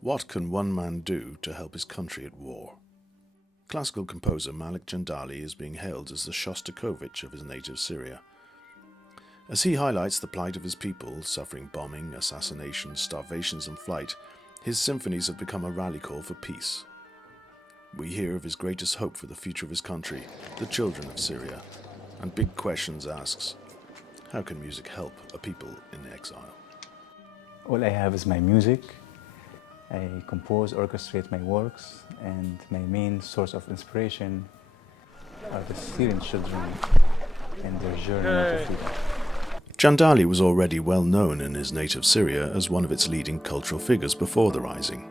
What can one man do to help his country at war? Classical composer Malekdoc is being hailed as the Shostakovich of his native Syria. As he highlights the plight of his people, suffering bombing, assassinations, starvations and flight, his symphonies have become a rally call for peace. We hear of his greatest hope for the future of his country, the children of Syria, and Big Questions asks, how can music help a people in exile? All I have is my music. I compose, orchestrate my works, and my main source of inspiration are the Syrian children and their journey to freedom. Jandali was already well known in his native Syria as one of its leading cultural figures before the rising.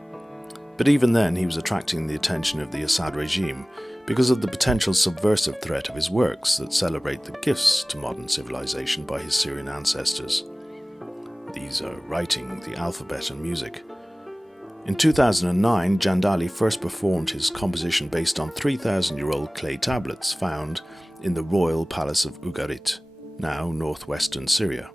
But even then he was attracting the attention of the Assad regime because of the potential subversive threat of his works that celebrate the gifts to modern civilization by his Syrian ancestors. These are writing, the alphabet and music. In 2009, Jandali first performed his composition based on 3,000-year-old clay tablets found in the royal palace of Ugarit, now northwestern Syria.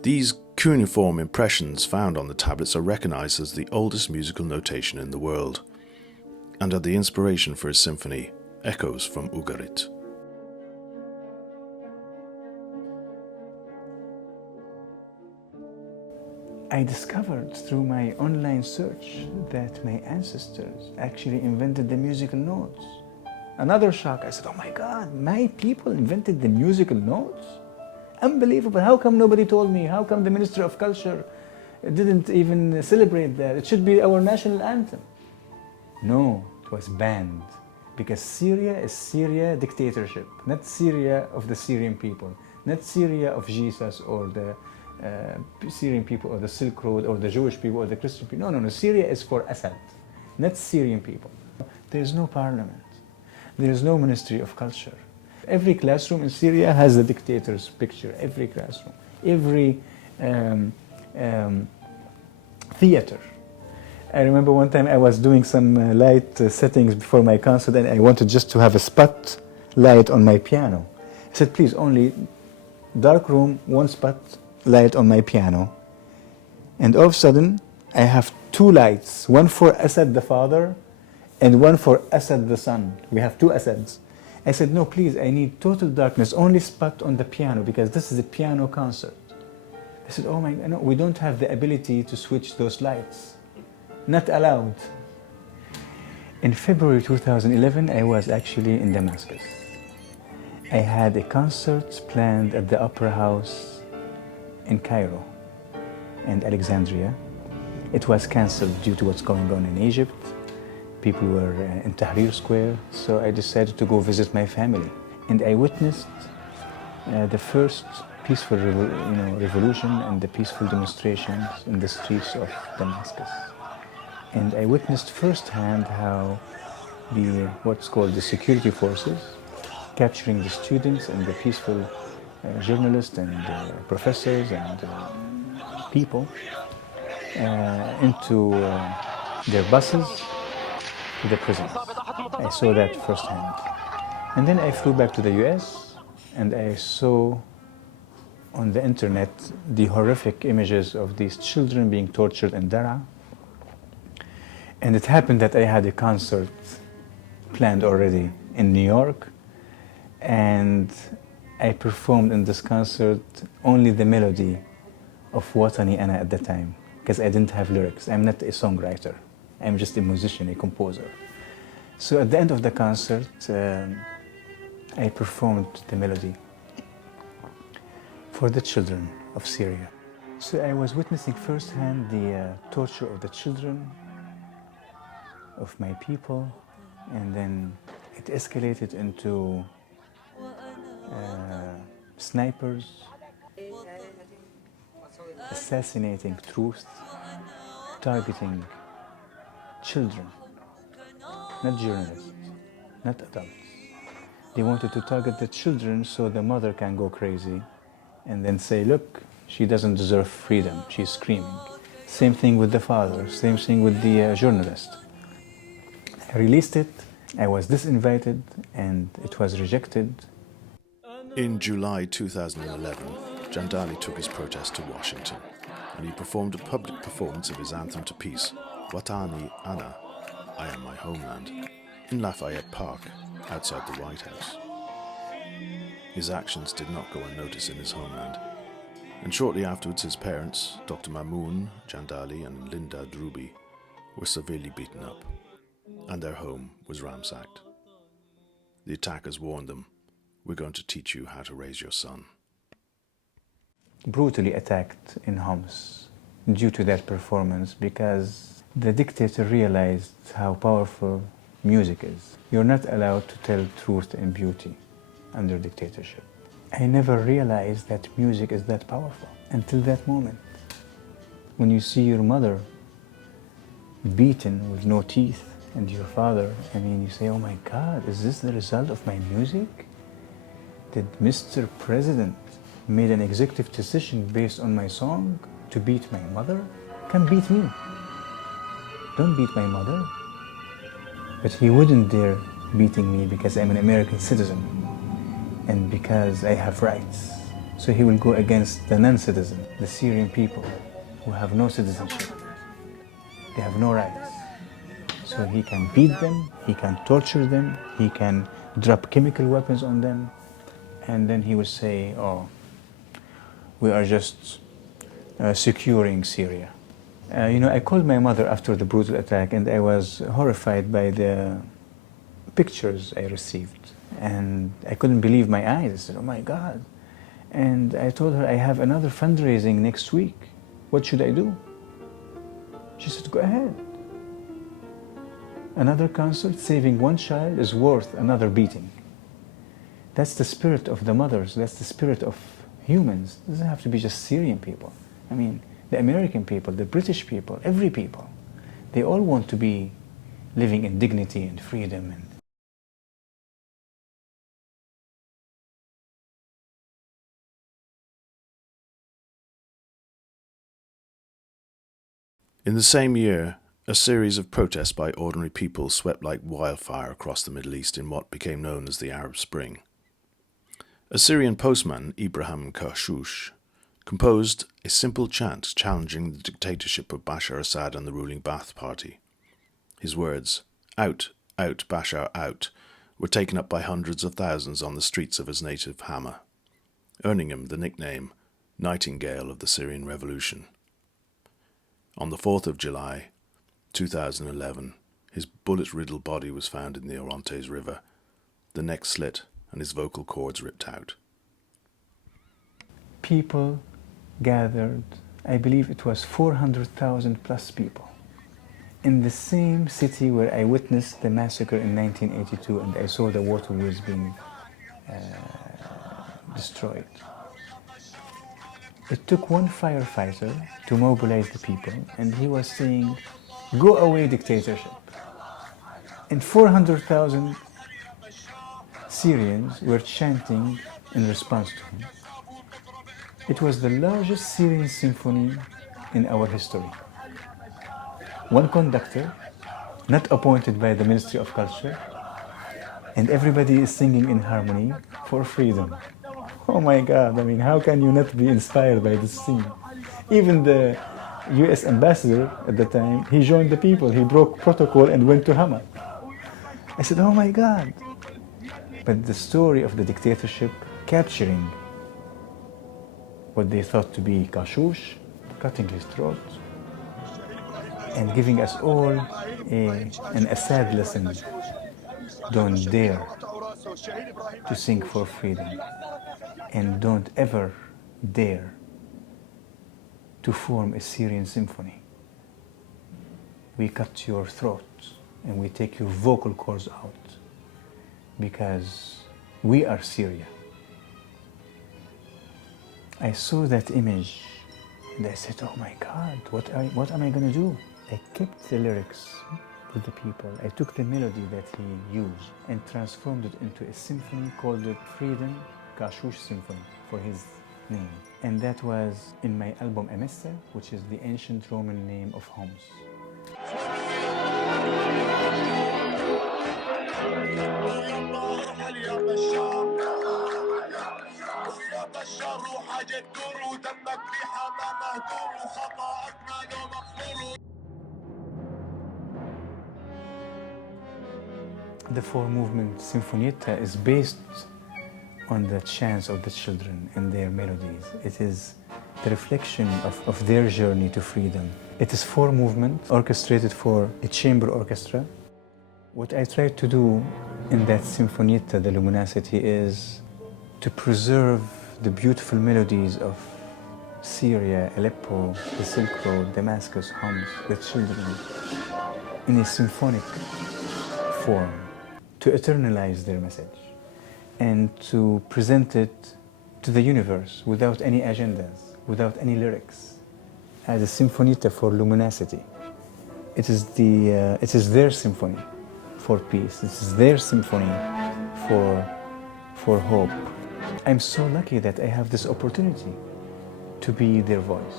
These cuneiform impressions found on the tablets are recognized as the oldest musical notation in the world, and are the inspiration for his symphony, Echoes from Ugarit. I discovered through my online search that my ancestors actually invented the musical notes. Another shock, I said, oh my God, my people invented the musical notes? Unbelievable, how come nobody told me? How come the Ministry of Culture didn't even celebrate that? It should be our national anthem. No, it was banned because Syria is Syria dictatorship, not Syria of the Syrian people, not Syria of Jesus or the Syrian people or the Silk Road or the Jewish people or the Christian people. No, Syria is for Assad, not Syrian people. There is no parliament. There is no Ministry of Culture. Every classroom in Syria has a dictator's picture, every classroom. Every theater. I remember one time I was doing some light settings before my concert and I wanted just to have a spot light on my piano. I said, please, only dark room, one spot light on my piano. And all of a sudden, I have two lights, one for Assad the father and one for Assad the son. We have two Assads. I said, no, please, I need total darkness, only spot on the piano because this is a piano concert. I said, oh my God, no, we don't have the ability to switch those lights. Not allowed. In February 2011, I was actually in Damascus. I had a concert planned at the Opera House in Cairo and Alexandria. It was cancelled due to what's going on in Egypt. People were in Tahrir Square, so I decided to go visit my family. And I witnessed the first peaceful revolution and the peaceful demonstrations in the streets of Damascus. And I witnessed firsthand how what's called the security forces capturing the students and the peaceful journalists and professors and people into their buses to the prisons. I saw that firsthand. And then I flew back to the US and I saw on the internet the horrific images of these children being tortured in Daraa. And it happened that I had a concert planned already in New York, and I performed in this concert only the melody of Watani Ana at the time, because I didn't have lyrics. I'm not a songwriter. I'm just a musician, a composer. So at the end of the concert, I performed the melody for the children of Syria. So I was witnessing firsthand the torture of the children, of my people, and then it escalated into snipers assassinating troops, targeting children, not journalists, not adults. They wanted to target the children so the mother can go crazy and then say, look, she doesn't deserve freedom, she's screaming. Same thing with the father, same thing with the journalist. I released it, I was disinvited, and it was rejected. In July 2011, Jandali took his protest to Washington. and he performed a public performance of his anthem to peace, Watani Ana, I Am My Homeland, in Lafayette Park, outside the White House. His actions did not go unnoticed in his homeland, and shortly afterwards his parents, Dr. Mamoun Jandali and Linda Drubi, were severely beaten up, and their home was ransacked. The attackers warned them, "We're going to teach you how to raise your son." Brutally attacked in Homs due to that performance, because the dictator realized how powerful music is. You're not allowed to tell truth and beauty under dictatorship. I never realized that music is that powerful until that moment. When you see your mother beaten with no teeth and your father, I mean, you say, oh my God, is this the result of my music? Did Mr. President made an executive decision based on my song to beat my mother? Come beat me. Don't beat my mother. But he wouldn't dare beating me because I'm an American citizen and because I have rights. So he will go against the non-citizen, the Syrian people who have no citizenship. They have no rights. So he can beat them, he can torture them, he can drop chemical weapons on them, and then he will say, oh, we are just securing Syria. I called my mother after the brutal attack, and I was horrified by the pictures I received. And I couldn't believe my eyes. I said, oh my God. And I told her, I have another fundraising next week. What should I do? She said, go ahead. Another concert, saving one child is worth another beating. That's the spirit of the mothers. That's the spirit of humans. It doesn't have to be just Syrian people. I mean, the American people, the British people, every people. They all want to be living in dignity and freedom. In the same year, a series of protests by ordinary people swept like wildfire across the Middle East in what became known as the Arab Spring. A Syrian postman, Ibrahim Kashush, composed a simple chant challenging the dictatorship of Bashar Assad and the ruling Ba'ath Party. His words, "Out, out, Bashar, out," were taken up by hundreds of thousands on the streets of his native Hama, earning him the nickname Nightingale of the Syrian Revolution. On the 4th of July, 2011, his bullet-riddled body was found in the Orontes River, the neck slit and his vocal cords ripped out. People gathered, I believe it was 400,000 plus people, in the same city where I witnessed the massacre in 1982 and I saw the waterways being destroyed. It took one firefighter to mobilize the people, and he was saying, "Go away, dictatorship." And 400,000 Syrians were chanting in response to him. It was the largest Syrian symphony in our history. One conductor, not appointed by the Ministry of Culture, and everybody is singing in harmony for freedom. Oh my God, I mean, how can you not be inspired by this scene? Even the US ambassador at the time, he joined the people. He broke protocol and went to Hama. I said, oh my God. But the story of the dictatorship capturing what they thought to be Kashush, cutting his throat, and giving us all an Assad lesson. Don't dare to sing for freedom. And don't ever dare to form a Syrian symphony. We cut your throat and we take your vocal cords out because we are Syria. I saw that image and I said, oh my God, what am I going to do? I kept the lyrics with the people. I took the melody that he used and transformed it into a symphony called the Freedom Kashush Symphony for his name. And that was in my album Emesa, which is the ancient Roman name of Homs. The four-movement Sinfonietta is based on the chants of the children and their melodies. It is the reflection of their journey to freedom. It is four movements orchestrated for a chamber orchestra. What I tried to do in that Sinfonietta, the Luminosity, is to preserve the beautiful melodies of Syria, Aleppo, the Silk Road, Damascus, Homs, the children, in a symphonic form, to eternalize their message and to present it to the universe without any agendas, without any lyrics, as a Sinfonietta for luminosity. It is their symphony for peace. It is their symphony for hope. I'm so lucky that I have this opportunity to be their voice.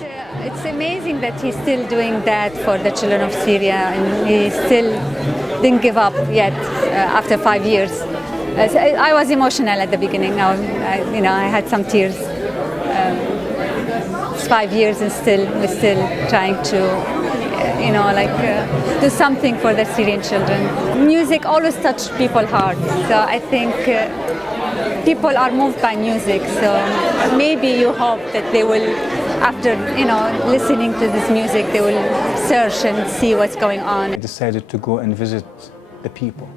It's amazing that he's still doing that for the children of Syria, and he still didn't give up yet after 5 years. I was emotional at the beginning. I had some tears. It's 5 years, and we're still trying to, do something for the Syrian children. Music always touches people's hearts, so I think people are moved by music. So maybe you hope that they will, after listening to this music, they will search and see what's going on. I decided to go and visit the people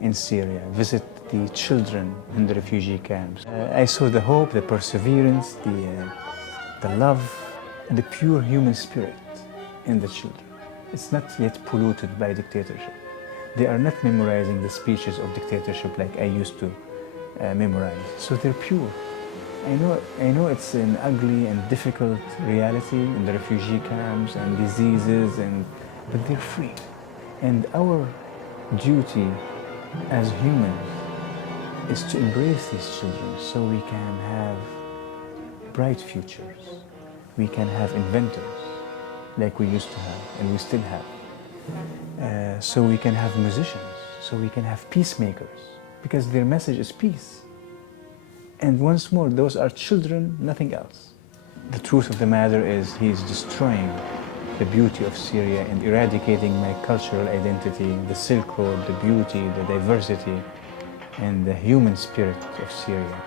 in Syria, visit the children in the refugee camps. I saw the hope, the perseverance, the love, the pure human spirit in the children. It's not yet polluted by dictatorship. They are not memorizing the speeches of dictatorship like I used to memorize. So they're pure. I know it's an ugly and difficult reality in the refugee camps and diseases, but they're free. And our duty as humans is to embrace these children so we can have bright futures. We can have inventors like we used to have and we still have. So we can have musicians, so we can have peacemakers, because their message is peace. And once more, those are children, nothing else. The truth of the matter is he's destroying the beauty of Syria and eradicating my cultural identity, the Silk Road, the beauty, the diversity, and the human spirit of Syria.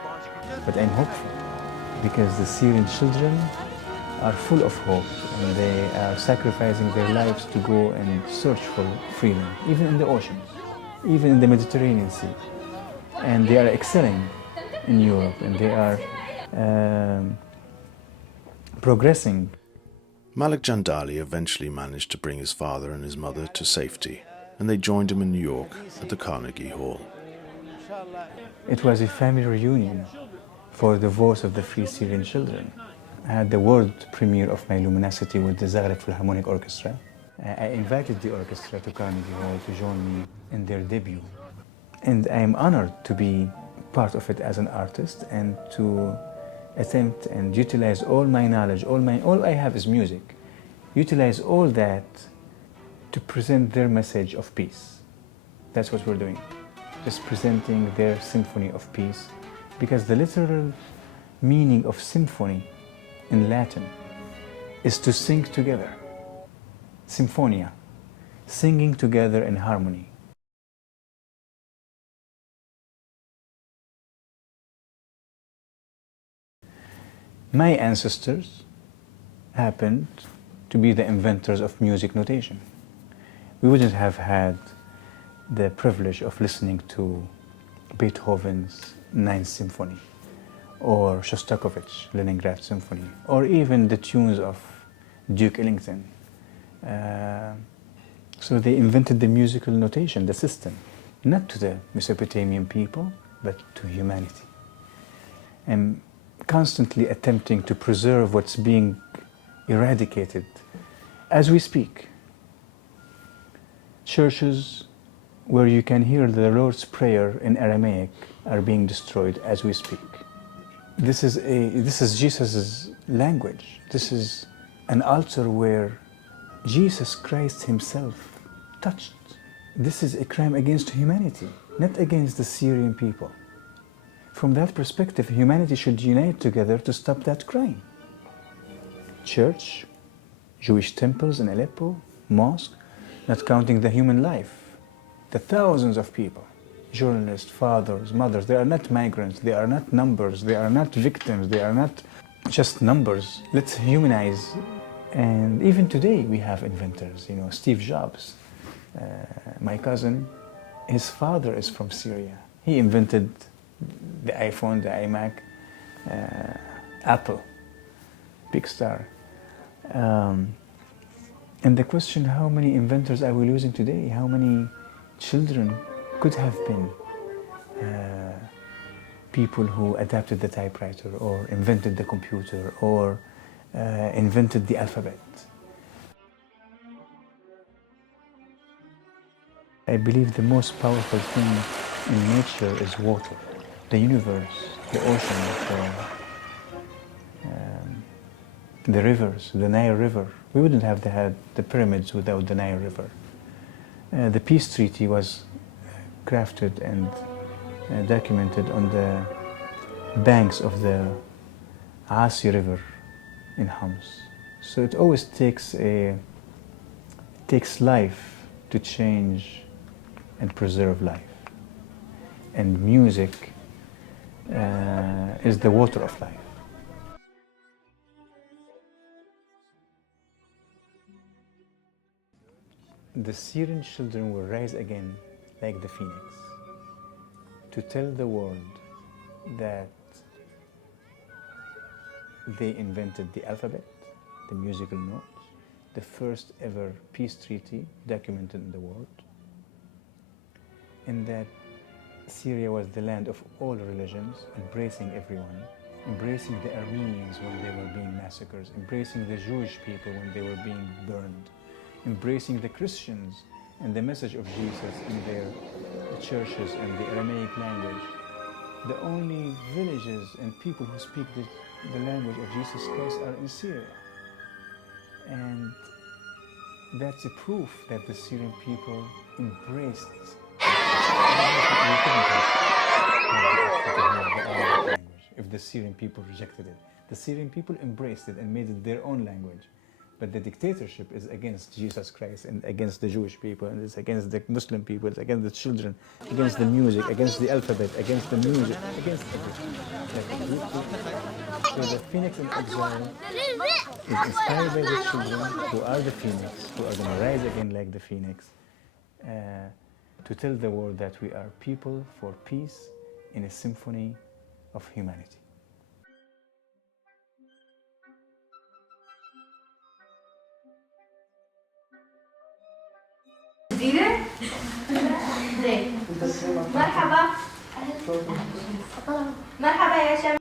But I'm hopeful, because the Syrian children are full of hope, and they are sacrificing their lives to go and search for freedom, even in the oceans, even in the Mediterranean Sea. And they are excelling in Europe, and they are progressing. Malek Jandali eventually managed to bring his father and his mother to safety, and they joined him in New York at the Carnegie Hall. It was a family reunion for the voice of the Free Syrian Children. I had the world premiere of my Luminosity with the Zagreb Philharmonic Orchestra. I invited the orchestra to Carnegie Hall to join me in their debut. And I am honored to be part of it as an artist and to attempt and utilize all my knowledge, all I have is music. Utilize all that to present their message of peace. That's what we're doing. Just presenting their symphony of peace, because the literal meaning of symphony in Latin is to sing together. Symphonia, singing together in harmony. My ancestors happened to be the inventors of music notation. We wouldn't have had the privilege of listening to Beethoven's Ninth Symphony, or Shostakovich, Leningrad Symphony, or even the tunes of Duke Ellington. So they invented the musical notation, the system, not to the Mesopotamian people, but to humanity. And constantly attempting to preserve what's being eradicated as we speak. Churches where you can hear the Lord's Prayer in Aramaic are being destroyed as we speak. This is Jesus' language. This is an altar where Jesus Christ himself touched. This is a crime against humanity, not against the Syrian people. From that perspective, humanity should unite together to stop that crime. Church, Jewish temples in Aleppo, mosque, not counting the human life, the thousands of people, journalists, fathers, mothers, they are not migrants, they are not numbers, they are not victims, they are not just numbers. Let's humanize. And even today we have inventors, you know, Steve Jobs, my cousin, his father is from Syria. He invented the iPhone, the iMac, Apple, big star. And the question, how many inventors are we losing today? How many children could have been people who adapted the typewriter or invented the computer or invented the alphabet? I believe the most powerful thing in nature is water, the universe, the ocean, the rivers, the Nile River. We wouldn't have had the pyramids without the Nile River. The peace treaty was crafted and documented on the banks of the Asi River in Homs. So it always takes life to change and preserve life. And music is the water of life. The Syrian children will rise again like the phoenix to tell the world that they invented the alphabet, the musical notes, the first ever peace treaty documented in the world, and that Syria was the land of all religions, embracing everyone, embracing the Armenians when they were being massacred, embracing the Jewish people when they were being burned, embracing the Christians and the message of Jesus in their churches and the Aramaic language. The only villages and people who speak the language of Jesus Christ are in Syria. And that's a proof that the Syrian people embraced if the Syrian people rejected it. The Syrian people embraced it and made it their own language. But the dictatorship is against Jesus Christ and against the Jewish people, and it's against the Muslim people, it's against the children, against the music, against the alphabet, against the music, against everything. So the Phoenix in Exile is inspired by the children who are the Phoenix, who are going to rise again like the Phoenix, to tell the world that we are people for peace in a symphony of humanity. مرحبا مرحبا يا شباب.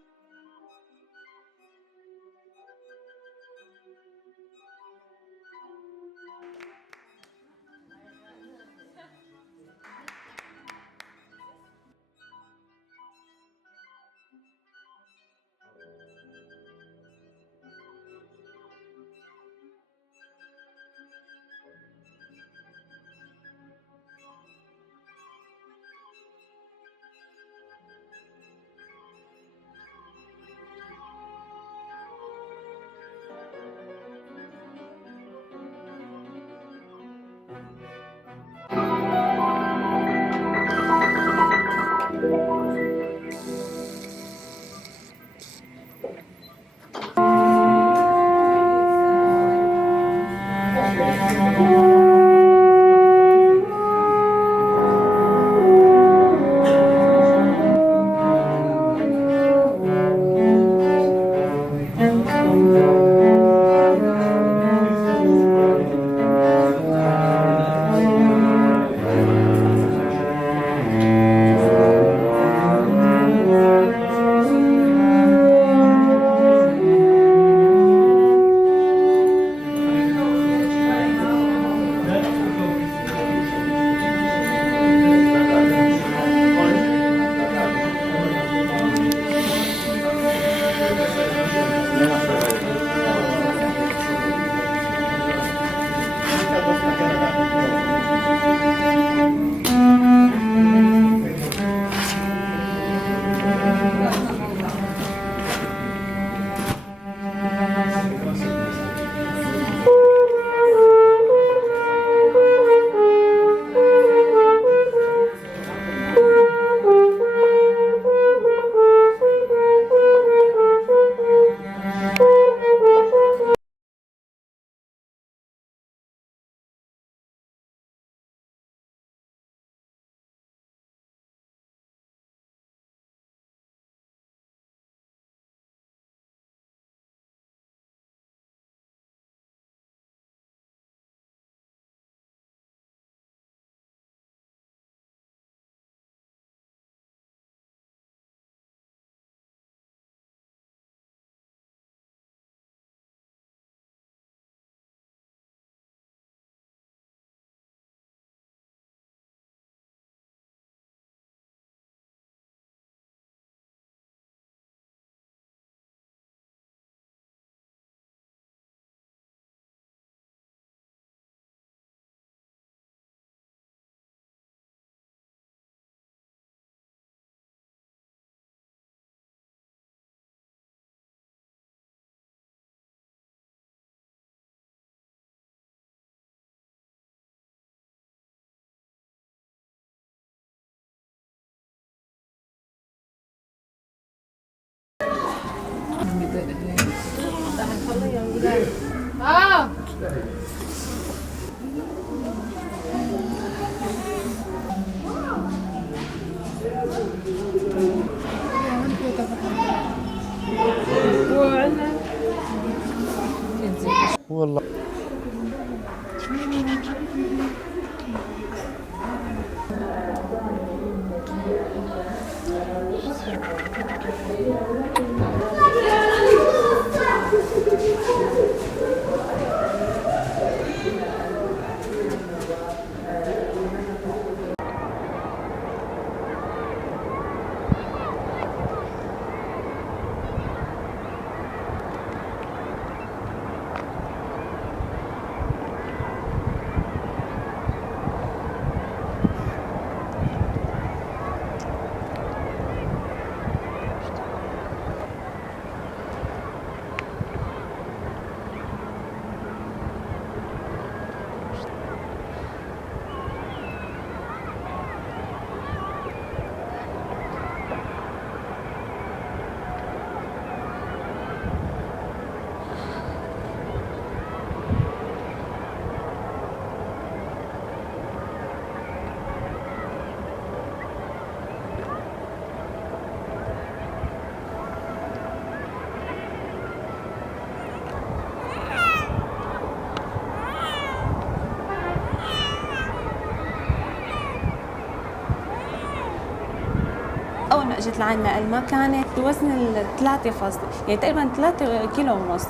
لما اجيت لعنا الما كانت بوزن 3 فاصل يعني تقريبا 3 كيلو ونص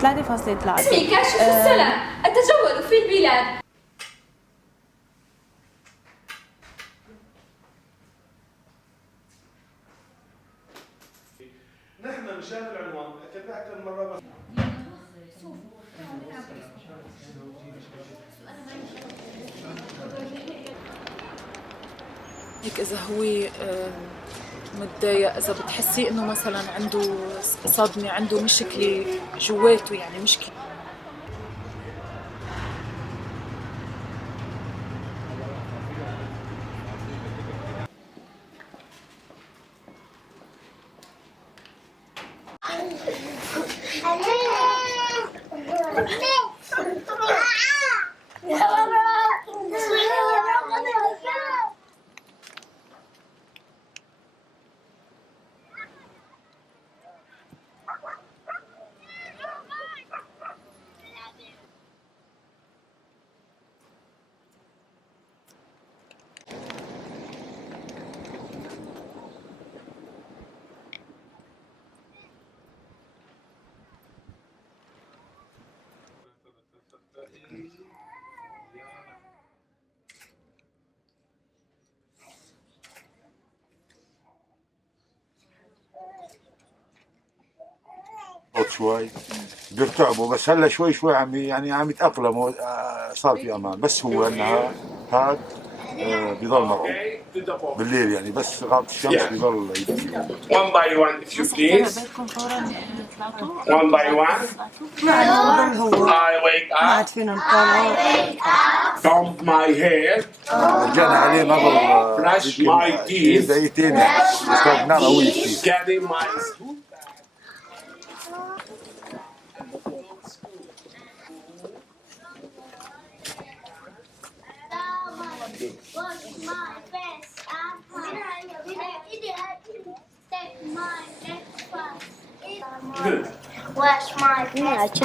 3.3. اسمي كاشف السلام أتجول في البلاد. نحن مشان العنوان كتبناها كم مرة بس. هيك إذا هو متضايق، إذا بتحسي إنه مثلا عنده صدمة، عنده مشكلة جواته، يعني مشكلة. شوي بيرتعبوا، بس هلا شوي شوي عم يتأقلموا. صار في امان، بس هو انها هاد بيضل مرعوب بالليل، يعني بس غابة الشمس بيضل يبكي. One by one if you please. One by one. I wake up. Comb my hair. رجعنا عليه نظر Brush my teeth. دقيقتين يعني، بس كانت نار قوية كثير. Carry my Wash my face take my breakfast. Good. Wash my face.